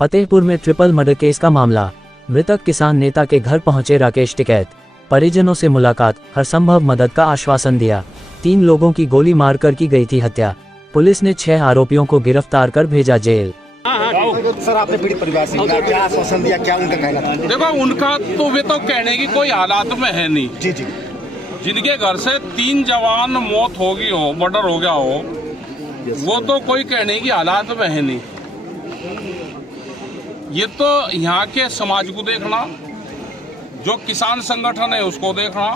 फतेहपुर में triple murder case का मामला। मृतक किसान नेता के घर पहुंचे राकेश टिकैत। परिजनों से मुलाकात, हर संभव मदद का आश्वासन दिया। 3 लोगों की गोली मारकर की गई थी हत्या। पुलिस ने 6 आरोपियों को गिरफ्तार कर भेजा जेल। सर, आपने पीड़ित परिवार से क्या आश्वासन दिया, क्या उनका कहना था? देखो, उनका तो वे तो कहने की कोई हालात में है नहीं। जी जी। जिनके घर से 3 जवान मौत हो गई हो, मर्डर हो गया हो, वो तो कोई कहने की हालात में है नहीं। ये तो यहाँ के समाज को देखना, जो किसान संगठन है उसको देखना,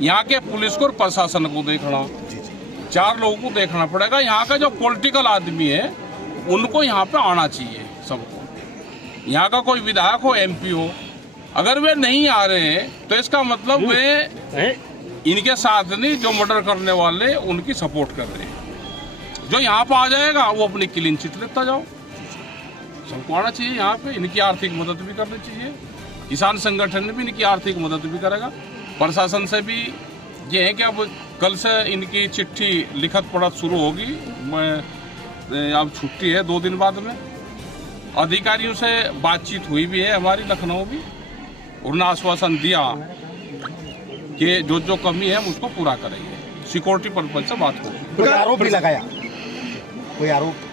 यहाँ के पुलिस को और प्रशासन को देखना, 4 लोगों को देखना पड़ेगा। यहाँ का जो पॉलिटिकल आदमी है उनको यहाँ पे आना चाहिए सबको। यहाँ का कोई विधायक हो, MP हो, अगर वे नहीं आ रहे हैं तो इसका मतलब वे इनके साथ नहीं, जो मर्डर करने वाले उनकी सपोर्ट कर रहे हैं। जो यहाँ पे आ जाएगा वो अपनी क्लीन चिट लेता जाओ। सबको आना चाहिए यहाँ पे, इनकी आर्थिक मदद भी करनी चाहिए। किसान संगठन भी इनकी आर्थिक मदद भी करेगा। प्रशासन से भी ये है कि अब कल से इनकी चिट्ठी लिखत पढ़त शुरू होगी। अब छुट्टी है 2 दिन बाद में। अधिकारियों से बातचीत हुई भी है हमारी लखनऊ भी, उन्होंने आश्वासन दिया कि जो कमी है उसको पूरा करेंगे। सिक्योरिटी पर्पज से बात होगी। कोई आरोप भी लगाया? कोई आरोप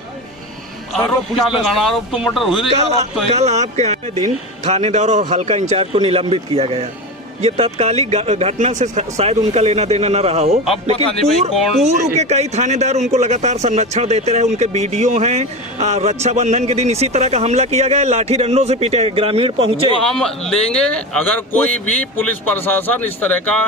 क्या लगाना? आरोप तो मर्डर हुई नहीं। आरोप तो कल आपके आए दिन थानेदार और हल्का इंचार्ज को निलंबित किया गया। ये तत्कालिक घटना से शायद उनका लेना देना न रहा हो, लेकिन पूर्व के कई थानेदार उनको लगातार संरक्षण देते रहे। उनके वीडियो हैं। रक्षाबंधन के दिन इसी तरह का हमला किया गया, लाठी डंडों से पीटे गए, ग्रामीण पहुंचे। हम लेंगे अगर कोई भी पुलिस प्रशासन इस तरह का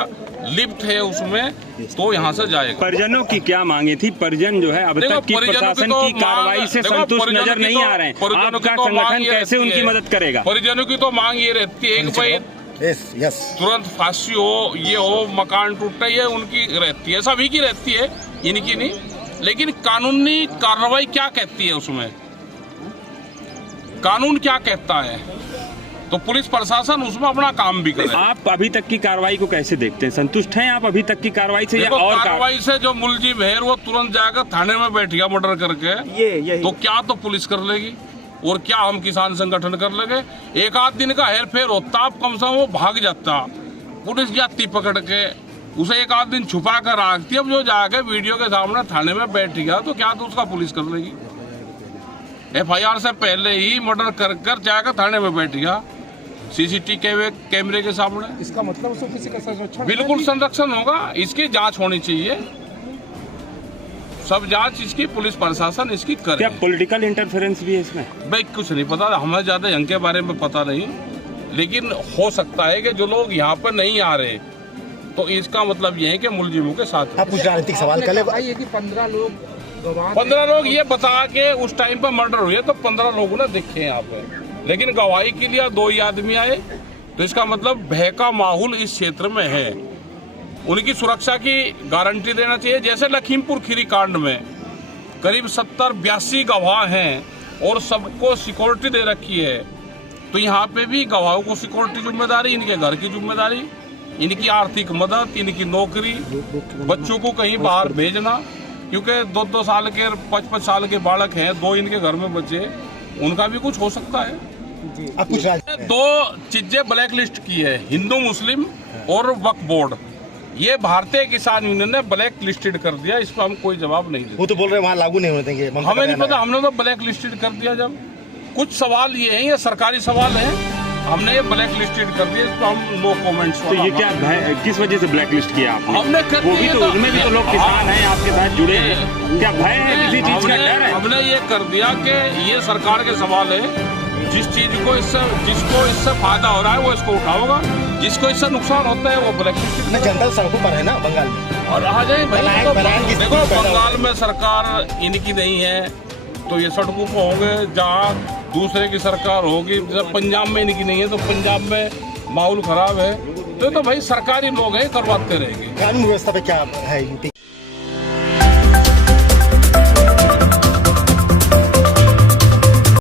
लिप्त है उसमें, तो यहाँ से जाएगा। परिजनों की क्या मांगे थी? परिजन जो है अब तक की प्रशासन की कार्रवाई से संतुष्ट नजर नहीं आ रहे हैं। आपका संगठन कैसे उनकी मदद करेगा? परिजनों की तो मांग ये रहती है कि भाई तुरंत फांसी हो, ये हो, मकान टूटे, ये उनकी रहती है, सभी की रहती है, इनकी नहीं। लेकिन कानूनी कार्रवाई क्या कहती है उसमें? कानून क्या कहता है? तो पुलिस प्रशासन उसमें अपना काम भी करे। आप अभी तक की कार्रवाई को कैसे देखते हैं? संतुष्ट हैं आप अभी तक की कार्रवाई से? या और कार्रवाई से जो मुलजिम है वो तुरंत जाकर थाने में बैठ गया मर्डर करके, ये तो क्या तो पुलिस कर लेगी और क्या हम किसान संगठन कर लेंगे? एक आध दिन का हेर फेर होता, आप कम से कम वो भाग जाता, पुलिस जाती पकड़ के, उसे एक आध दिन छुपा कर रखती। अब जो जाके वीडियो के सामने थाने में बैठ गया तो क्या तो उसका पुलिस कर लेगी? FIR से पहले ही मर्डर कर जाकर थाने में बैठ गया, CCTV कैमरे के सामने। इसका मतलब उसको किसी का संरक्षण? बिल्कुल संरक्षण होगा। इसकी जांच होनी चाहिए, सब जांच इसकी पुलिस प्रशासन इसकी करे। क्या पॉलिटिकल इंटरफेरेंस भी है इसमें? भाई कुछ नहीं पता, हमें ज्यादा यहाँ के बारे में पता नहीं, लेकिन हो सकता है कि जो लोग यहाँ पर नहीं आ रहे तो इसका मतलब ये है कि मुलजिमों के साथ। आप कुछ राजनीतिक सवाल कर ले। 15 लोग ये बता के उस टाइम पर मर्डर हुए तो 15 लोगों ने दिखे यहाँ पे, लेकिन गवाही के लिए 2 ही आदमी आए, तो इसका मतलब भय का माहौल इस क्षेत्र में है। उनकी सुरक्षा की गारंटी देना चाहिए। जैसे लखीमपुर खीरी कांड में करीब 70-82 गवाह हैं और सबको सिक्योरिटी दे रखी है, तो यहाँ पे भी गवाहों को सिक्योरिटी जिम्मेदारी, इनके घर की जिम्मेदारी, इनकी आर्थिक मदद, इनकी नौकरी, बच्चों को कहीं बाहर भेजना, क्योंकि 2-2 साल के 5-5 साल के बालक हैं, 2 इनके घर में बच्चे, उनका भी कुछ हो सकता है। 2 चीजें ब्लैक लिस्ट की है, हिंदू मुस्लिम और वक्फ बोर्ड। ये भारतीय किसान यूनियन ने ब्लैक लिस्टेड कर दिया, इस पर हम कोई जवाब नहीं देते। वो तो बोल रहे हैं वहाँ लागू नहीं होने देंगे। हमें नहीं पता, हमने तो ब्लैक लिस्टेड कर दिया। जब कुछ सवाल ये हैं, ये सरकारी सवाल है, हमने ये ब्लैक लिस्टेड कर दिया, इस पर हम नो कमेंट्स। तो ये क्या किस वजह से ब्लैक लिस्ट किया आपने? हमने कर वो भी तो उसमें भी तो लोग किसान हैं आपके साथ जुड़े हैं, क्या भय है, किसी चीज का डर है? हमने ये कर दिया कि ये सरकार के सवाल है, जिस चीज को जिसको इससे फायदा हो रहा है वो इसको उठाओगा, जिसको इससे नुकसान होता है वो ब्लैक लिस्ट। जनता सड़कों पर है ना बंगाल में, और आ जाए भाई। तो देखो, बंगाल में सरकार इनकी नहीं है तो ये सड़कों पर होंगे, जहाँ दूसरे की सरकार होगी। पंजाब में इनकी नहीं है तो पंजाब में माहौल खराब है, तो भाई सरकारी लोग हैं, करवाते रहेंगे। कानून व्यवस्था पे क्या है यूपी?